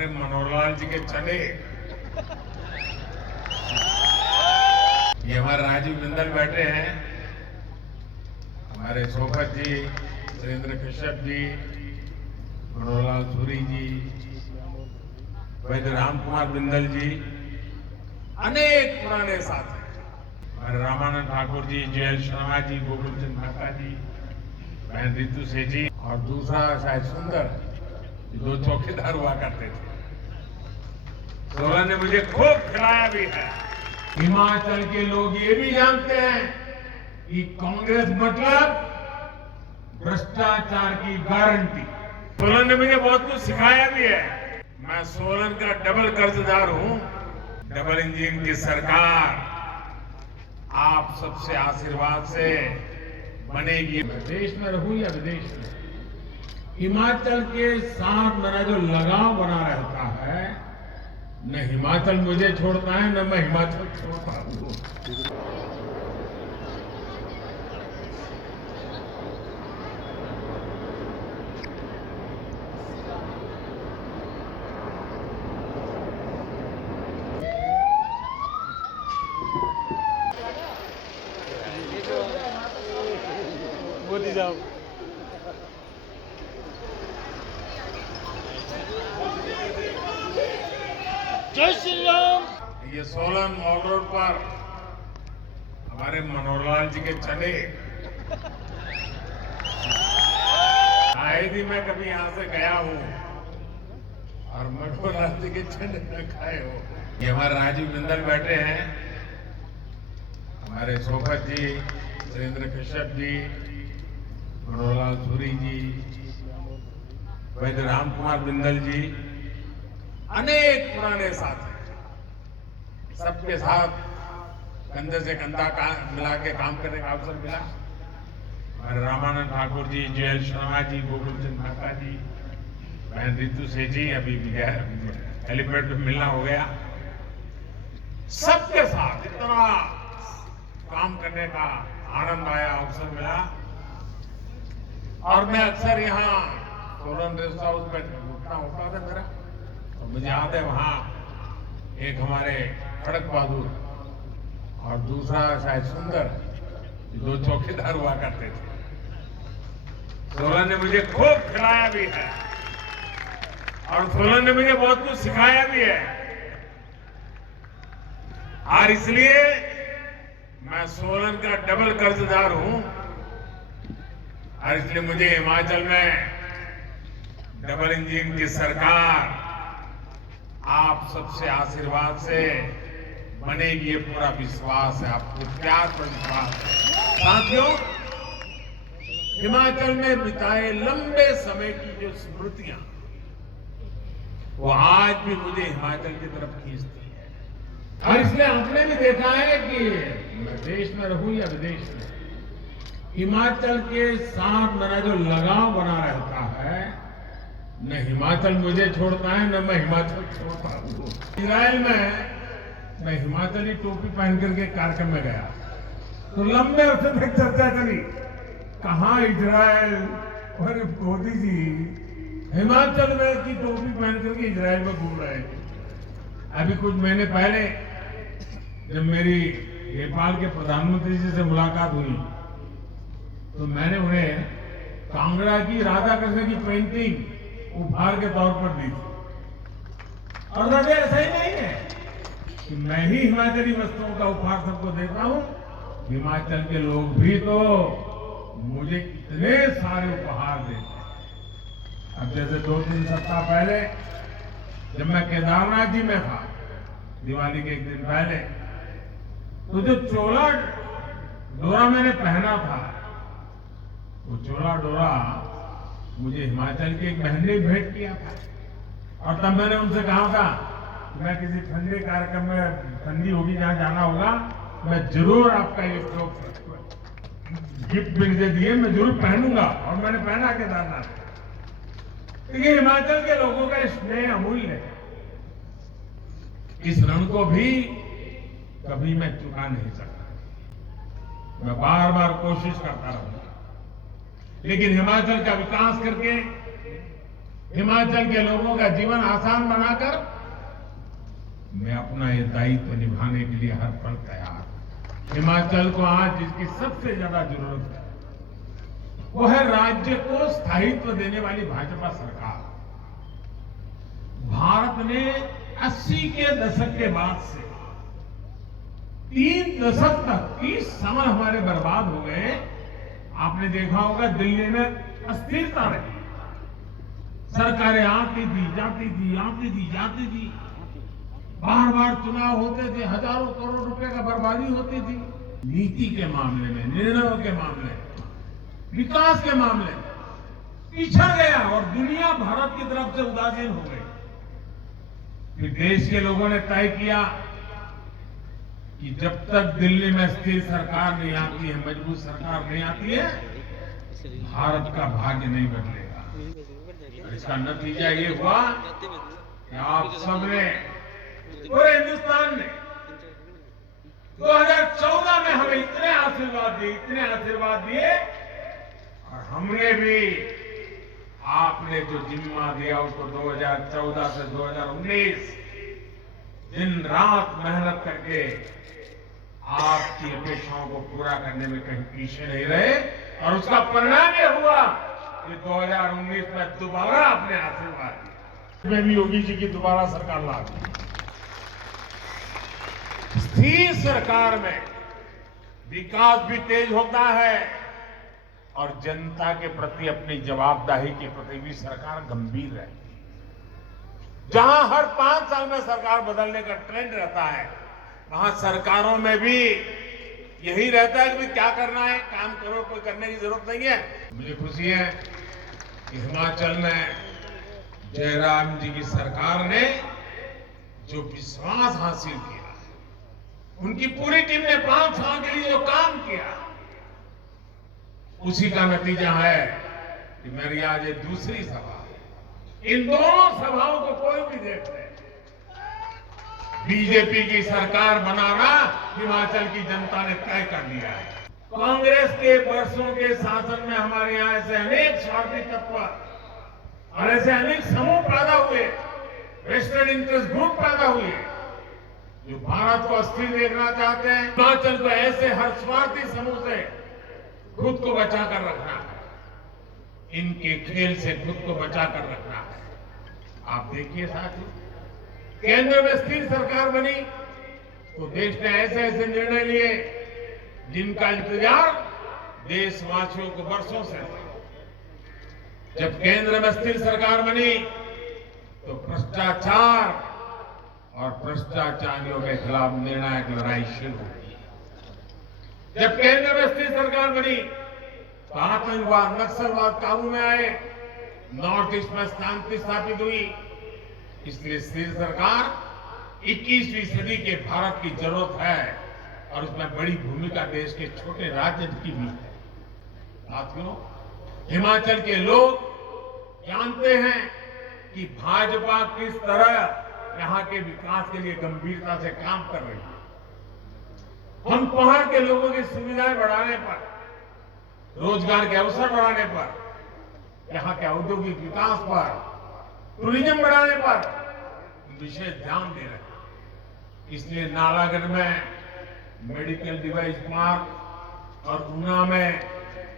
हमारे मनोहर लाल जी के चने, ये हमारे राजीव बिंदल बैठे हैं, हमारे सोफत जी, सुरेंद्र कश्यप जी, मनोहर लाल सूरी जी, वैद्य राम कुमार बिंदल जी, अनेक पुराने साथी, हमारे रामानंद ठाकुर जी, जयल शर्मा जी, गोकुल चंद मेहता जी, बहन रितु सेठी और दूसरा शायद सुंदर, दो चौकीदार हुआ करते थे। सोलन ने मुझे खूब खिलाया भी है। हिमाचल के लोग ये भी जानते हैं कि कांग्रेस मतलब भ्रष्टाचार की गारंटी। सोलन ने मुझे बहुत कुछ सिखाया भी है। मैं सोलन का डबल कर्जदार हूं। डबल इंजन की सरकार आप सबसे आशीर्वाद से बनेगी। मैं देश में रहूं या विदेश में, हिमाचल के साथ मेरा जो लगाव बना रहता है, न हिमाचल मुझे छोड़ता है न मैं हिमाचल छोड़ता हूं। मोदी साहब जय श्री राम। ये सोलन मॉल रोड पर हमारे मनोहर लाल जी के चने, शायद ही मैं कभी यहां से गया हूं और मनोहर लाल जी के चने न खाए हो। ये हमारे राजीव बिंदल बैठे हैं, हमारे सोफत जी, सुरेंद्र कश्यप जी, मनोहर लाल सूरी जी, वैद्य राम कुमार बिंदल जी, अनेक पुराने साथी, सबके साथ कंधे से कंधा मिला के काम करने का अवसर मिला। हमारे रामानंद ठाकुर जी, जयल शर्मा जी, गोकुल चंद मेहता जी, बहन रितु सेठी, अभी हेलीपैड पे मिलना हो गया। सबके साथ इतना काम करने का आनंद आया, अवसर मिला। और मैं अक्सर यहाँ सोलन रेस्ट हाउस में घूमना होता था मेरा, तो मुझे याद है वहां एक हमारे खड़क बहादुर और दूसरा शायद सुंदर, दो चौकीदार हुआ करते थे। सोलन ने मुझे खूब खिलाया भी है और सोलन ने मुझे बहुत कुछ सिखाया भी है। और इसलिए मैं सोलन का डबल कर्जदार हूं और इसलिए मुझे हिमाचल में डबल इंजन की सरकार आप सबसे आशीर्वाद से बनेगी, ये पूरा विश्वास है, आपको प्यार पर विश्वास है। साथियों, हिमाचल में बिताए लंबे समय की जो स्मृतियां, वो आज भी मुझे हिमाचल की तरफ खींचती है। और इसलिए आपने भी देखा है कि मैं देश में रहूं या विदेश में, हिमाचल के साथ मेरा जो लगाव बना रहता है, न हिमाचल मुझे छोड़ता है न मैं हिमाचल छोड़ता हूं। इजराइल में मैं हिमाचली टोपी पहन करके कार्यक्रम में गया, तो लंबे अरसे तक चर्चा चली, कहाँ इजराइल और मोदी जी हिमाचल में की टोपी पहन करके इजराइल में घूम रहे हैं। अभी कुछ महीने पहले जब मेरी नेपाल के प्रधानमंत्री जी से मुलाकात हुई, तो मैंने उन्हें कांगड़ा की राधा कृष्ण की पेंटिंग उपहार के तौर पर दी थी। और दादा ऐसा ही नहीं है कि मैं ही हिमाचली वस्तुओं का उपहार सबको देता हूं, हिमाचल के लोग भी तो मुझे कितने सारे उपहार देते हैं। अब जैसे 2-3 सप्ताह पहले जब मैं केदारनाथ जी में था, दिवाली के एक दिन पहले, तो जो चोला डोरा मैंने पहना था, वो चोला डोरा मुझे हिमाचल की एक बहन ने भेंट किया था। और तब मैंने उनसे कहा था कि मैं किसी ठंडे कार्यक्रम में, ठंडी होगी जहां जाना होगा, मैं जरूर आपका ये गिफ्ट मुझे दिए, मैं जरूर पहनूंगा। और मैंने पहना केदारनाथ। ये हिमाचल के लोगों का स्नेह अमूल्य है, इस ऋण को भी कभी मैं चुका नहीं सकता। मैं बार बार कोशिश करता रहूंगा, लेकिन हिमाचल का विकास करके हिमाचल के लोगों का जीवन आसान बनाकर मैं अपना ये दायित्व निभाने के लिए हर पल तैयार हूं। हिमाचल को आज जिसकी सबसे ज्यादा जरूरत है वो है राज्य को स्थायित्व देने वाली भाजपा सरकार। भारत ने 80 के दशक के बाद से 3 दशक तक 30 साल हमारे बर्बाद हो गए। आपने देखा होगा दिल्ली में अस्थिरता रही, सरकारें आती थी जाती थी, आती थी जाती थी, बार बार चुनाव होते थे, हजारों करोड़ रुपए का बर्बादी होती थी। नीति के मामले में, निर्णयों के मामले में, विकास के मामले में पिछड़ गया और दुनिया भारत की तरफ से उदासीन हो गई। फिर देश के लोगों ने तय किया कि जब तक दिल्ली में स्थिर सरकार नहीं आती है, मजबूत सरकार नहीं आती है, भारत का भाग्य नहीं बदलेगा। और इसका नतीजा ये हुआ कि आप सबने, पूरे हिंदुस्तान ने 2014 में हमें इतने आशीर्वाद दिए और हमने भी आपने जो जिम्मा दिया उसको 2014 से 2019 दिन रात मेहनत करके आपकी अपेक्षाओं को पूरा करने में कहीं पीछे नहीं रहे और उसका परिणाम ये हुआ कि 2019 में दोबारा आपने आशीर्वाद दिया। मैं भी योगी जी की दोबारा सरकार ला दी। स्थिर सरकार में विकास भी तेज होता है और जनता के प्रति अपनी जवाबदेही के प्रति भी सरकार गंभीर रहती है। जहां हर 5 साल में सरकार बदलने का ट्रेंड रहता है, वहां सरकारों में भी यही रहता है कि क्या करना है, काम करो, कोई करने की जरूरत नहीं है। मुझे खुशी है कि हिमाचल में जयराम जी की सरकार ने जो विश्वास हासिल किया, उनकी पूरी टीम ने 5 साल के लिए जो काम किया, उसी का नतीजा है कि मेरी आज ये दूसरी सभा है। इन दोनों सभाओं को कोई भी देख ले, बीजेपी की सरकार बनाना हिमाचल की जनता ने तय कर लिया है। कांग्रेस के वर्षों के शासन में हमारे यहां ऐसे अनेक स्वार्थी तत्व और ऐसे अनेक समूह पैदा हुए, वेस्टेड इंटरेस्ट ग्रुप पैदा हुए, जो भारत को अस्थिर देखना चाहते हैं। हिमाचल को ऐसे हर स्वार्थी समूह से खुद को बचाकर रखना है, इनके खेल से खुद को बचाकर रखना है। आप देखिए साथियों, केंद्र में स्थिर सरकार बनी तो देश ने ऐसे ऐसे निर्णय लिए जिनका इंतजार देशवासियों को वर्षों से था। जब केंद्र में स्थिर सरकार बनी तो भ्रष्टाचार और भ्रष्टाचारियों के खिलाफ निर्णायक लड़ाई शुरू हुई। जब केंद्र में स्थिर सरकार बनी तो आतंकवाद, नक्सलवाद काबू में आए, नॉर्थ ईस्ट में शांति स्थापित हुई। इसलिए स्थिर सरकार 21वीं सदी के भारत की जरूरत है और उसमें बड़ी भूमिका देश के छोटे राज्य की भी है। साथियों, हिमाचल के लोग जानते हैं कि भाजपा किस तरह यहां के विकास के लिए गंभीरता से काम कर रही है। हम पहाड़ के लोगों की सुविधाएं बढ़ाने पर, रोजगार के अवसर बढ़ाने पर, यहां के औद्योगिक विकास पर, टूरिज्म बढ़ाने पर विशेष ध्यान दे रहे हैं। इसलिए नालागढ़ में मेडिकल डिवाइस पार्क और ऊना में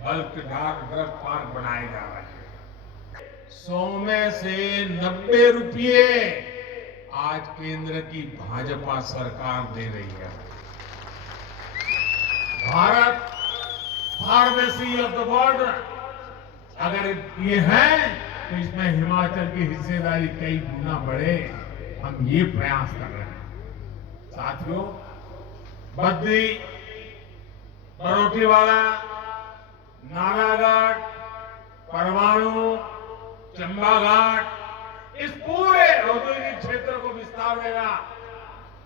बल्क ड्रग पार्क बनाए जा रहे हैं। 100 में से 90 रुपये आज केंद्र की भाजपा सरकार दे रही है। Bharat pharmacy of the border अगर ये है तो इसमें हिमाचल की हिस्सेदारी कई गुना बढ़े, हम ये प्रयास कर रहे हैं। साथियों, बद्री, बरोटीवाला, नालागढ़, परवाणु, चंबाघाट, इस पूरे औद्योगिक क्षेत्र को विस्तार देना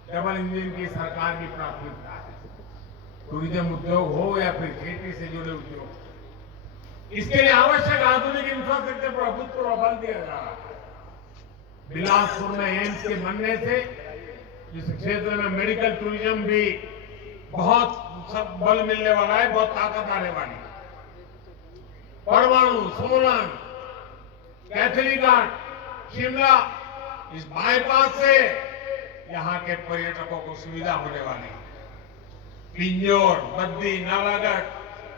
डबल इंजन की सरकार की प्राथमिकता है। टूरिज्म उद्योग हो या फिर खेती से जुड़े उद्योग, इसके लिए आवश्यक आधुनिक इंफ्रास्ट्रक्चर पर अभूतपूर्व बल दिया जा रहा है। बिलासपुर में एम्स के बनने से इस क्षेत्र में मेडिकल टूरिज्म भी बहुत सब बल मिलने वाला है, बहुत ताकत आने वाली है। परवाणु, सोलन, कैथली घाट, शिमला, इस बाईपास से यहाँ के पर्यटकों को सुविधा होने वाली है। पिंजौर, बद्दी, नालागढ़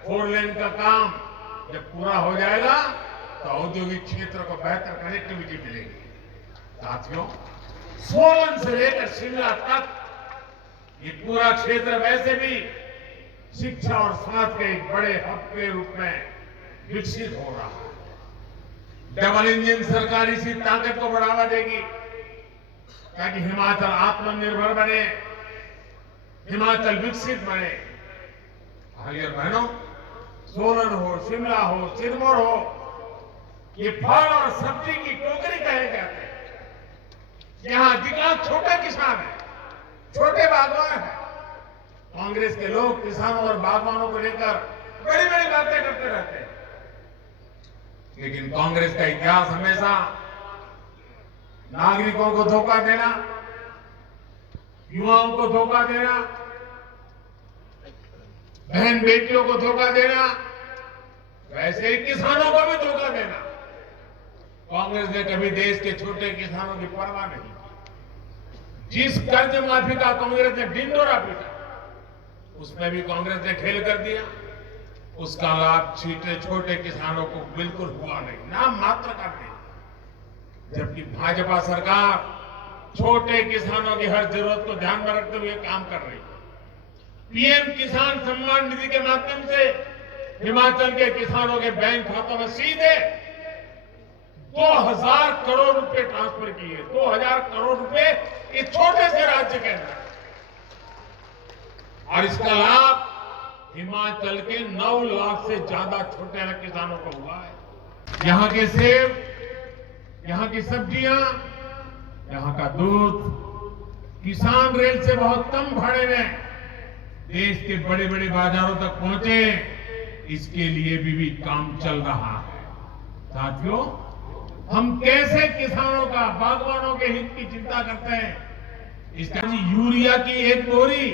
4 लेन का काम जब पूरा हो जाएगा तो औद्योगिक क्षेत्र को बेहतर कनेक्टिविटी मिलेगी। साथियों, सोलन से लेकर शिमला तक ये पूरा क्षेत्र वैसे भी शिक्षा और स्वास्थ्य के एक बड़े हब के रूप में विकसित हो रहा है। डबल इंजन सरकार इसी ताकत को बढ़ावा देगी ताकि हिमाचल आत्मनिर्भर बने, हिमाचल विकसित बने। भाई और बहनों, सोलन हो, शिमला हो, सिरमौर हो, ये फल और सब्जी की टोकरी कहे जाते हैं। यहां अधिकांश छोटे किसान हैं, छोटे बागवान हैं। कांग्रेस के लोग किसानों और बागवानों को लेकर बड़ी बड़ी बातें करते रहते हैं, लेकिन कांग्रेस का इतिहास हमेशा नागरिकों को धोखा देना, युवाओं को धोखा देना, बहन बेटियों को धोखा देना, वैसे ही किसानों को भी धोखा देना। कांग्रेस ने कभी देश के छोटे किसानों की परवाह नहीं की। जिस कर्ज माफी का कांग्रेस ने ढिंढोरा पीटा, उसमें भी कांग्रेस ने खेल कर दिया। उसका लाभ छोटे किसानों को बिल्कुल हुआ नहीं, नाम मात्र का नहीं। जबकि भाजपा सरकार छोटे किसानों की हर जरूरत को ध्यान में रखते हुए काम कर रही है। पीएम किसान सम्मान निधि के माध्यम से हिमाचल के किसानों के बैंक खातों में सीधे 2000 करोड़ रुपए ट्रांसफर किए। 2000 करोड़ रुपए इस छोटे से राज्य के अंदर, और इसका लाभ हिमाचल के 9 लाख से ज्यादा छोटे किसानों को हुआ है। यहाँ के सेब, यहाँ की सब्जियां, यहाँ का दूध किसान रेल से बहुत कम भाड़े में देश के बड़े बड़े बाजारों तक पहुंचे, इसके लिए भी काम चल रहा है। साथियों, हम कैसे किसानों का, बागवानों के हित की चिंता करते हैं। इसका यूरिया की एक बोरी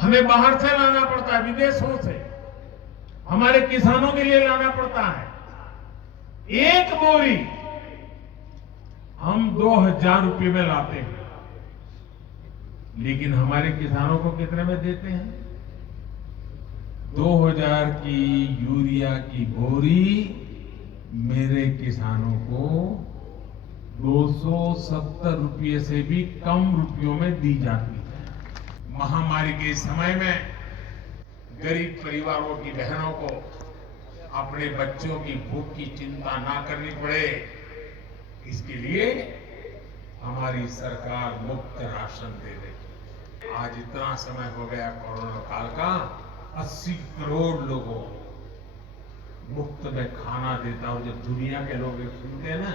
हमें बाहर से लाना पड़ता है, विदेशों से हमारे किसानों के लिए लाना पड़ता है। एक बोरी हम 2000 रुपये में लाते हैं, लेकिन हमारे किसानों को कितने में देते हैं? 2000 की यूरिया की बोरी मेरे किसानों को 270 रुपये से भी कम रुपयों में दी जाती है। महामारी के समय में गरीब परिवारों की बहनों को अपने बच्चों की भूख की चिंता ना करनी पड़े, इसके लिए हमारी सरकार मुफ्त राशन दे रही। आज इतना समय हो गया कोरोना काल का, 80 करोड़ लोगों को मुफ्त में खाना देता हूं। जब दुनिया के लोग ये सुनते हैं ना,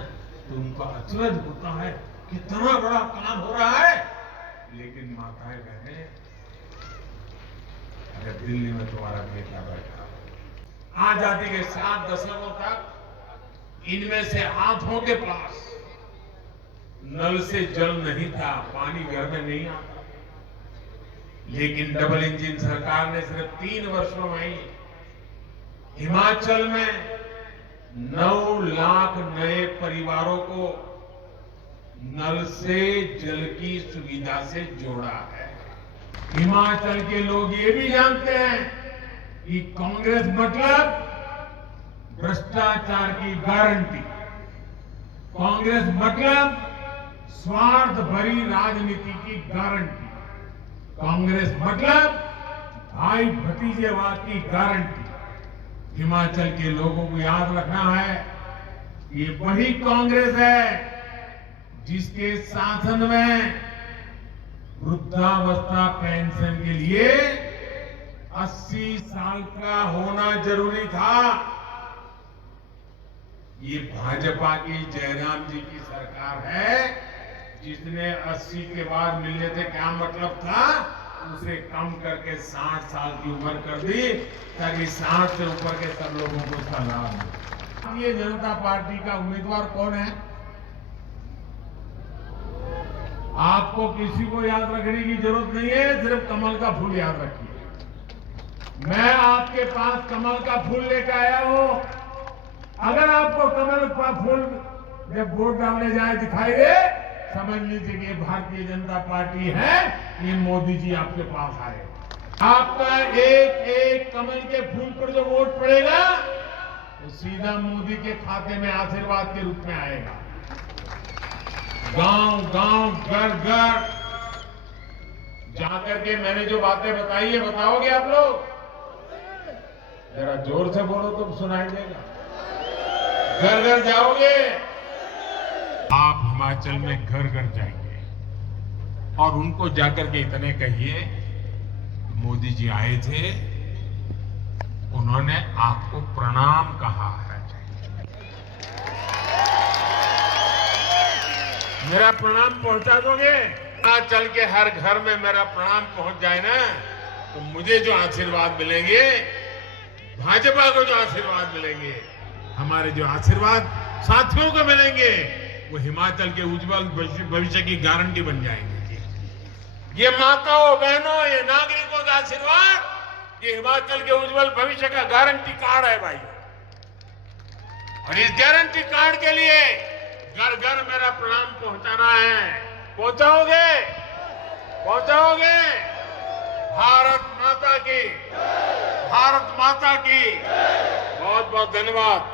तो उनका अचरज होता है, कितना बड़ा काम हो रहा है। लेकिन माताएं बहनें, अगर दिल्ली में तुम्हारा बेटा बैठा, आजादी के 7 दशकों तक इनमें से आंखों के पास नल से जल नहीं था, पानी घर में नहीं आता, लेकिन डबल इंजन सरकार ने सिर्फ 3 वर्षों में ही हिमाचल में 9 लाख नए परिवारों को नल से जल की सुविधा से जोड़ा है। हिमाचल के लोग ये भी जानते हैं कि कांग्रेस मतलब भ्रष्टाचार की गारंटी, कांग्रेस मतलब स्वार्थ भरी राजनीति की गारंटी, कांग्रेस मतलब भाई भतीजेवाद की गारंटी। हिमाचल के लोगों को याद रखना है, ये वही कांग्रेस है जिसके शासन में वृद्धावस्था पेंशन के लिए 80 साल का होना जरूरी था। ये भाजपा की जयराम जी की सरकार है, जिसने 80 के बाद मिलने से क्या मतलब था, उसे कम करके 60 साल की उम्र कर दी, ताकि 60 से ऊपर के सब लोगों को उसका लाभ मिले। भारतीय जनता पार्टी का उम्मीदवार कौन है? आपको किसी को याद रखने की जरूरत नहीं है, सिर्फ कमल का फूल याद रखिए। मैं आपके पास कमल का फूल लेकर आया हूं, अगर आपको कमल का फूल जब वोट डालने जाए दिखाई दे, समझ लीजिए कि भारतीय जनता पार्टी है, ये मोदी जी आपके पास आए। आपका एक एक कमल के फूल पर जो वोट पड़ेगा वो सीधा मोदी के खाते में आशीर्वाद के रूप में आएगा। गांव गांव घर घर जाकर के मैंने जो बातें बताई है, बताओगे आप लोग? जरा जोर से बोलो तो सुनाई देगा। घर घर जाओगे? आप हिमाचल में घर घर जाएंगे और उनको जाकर के इतने कहिए, मोदी जी आए थे, उन्होंने आपको प्रणाम कहा है। मेरा प्रणाम पहुंचा दोगे? आज चल के हर घर में मेरा प्रणाम पहुंच जाए ना, तो मुझे जो आशीर्वाद मिलेंगे, भाजपा को जो आशीर्वाद मिलेंगे, हमारे जो आशीर्वाद साथियों को मिलेंगे, वो हिमाचल के उज्जवल भविष्य की गारंटी बन जाएंगे। ये माताओं बहनों, ये नागरिकों का आशीर्वाद, ये हिमाचल के उज्जवल भविष्य का गारंटी कार्ड है भाई। और इस गारंटी कार्ड के लिए घर घर मेरा प्रणाम पहुंचाना है। पहुंचाओगे? पहुंचाओगे? भारत माता की, भारत माता की बहुत बहुत धन्यवाद।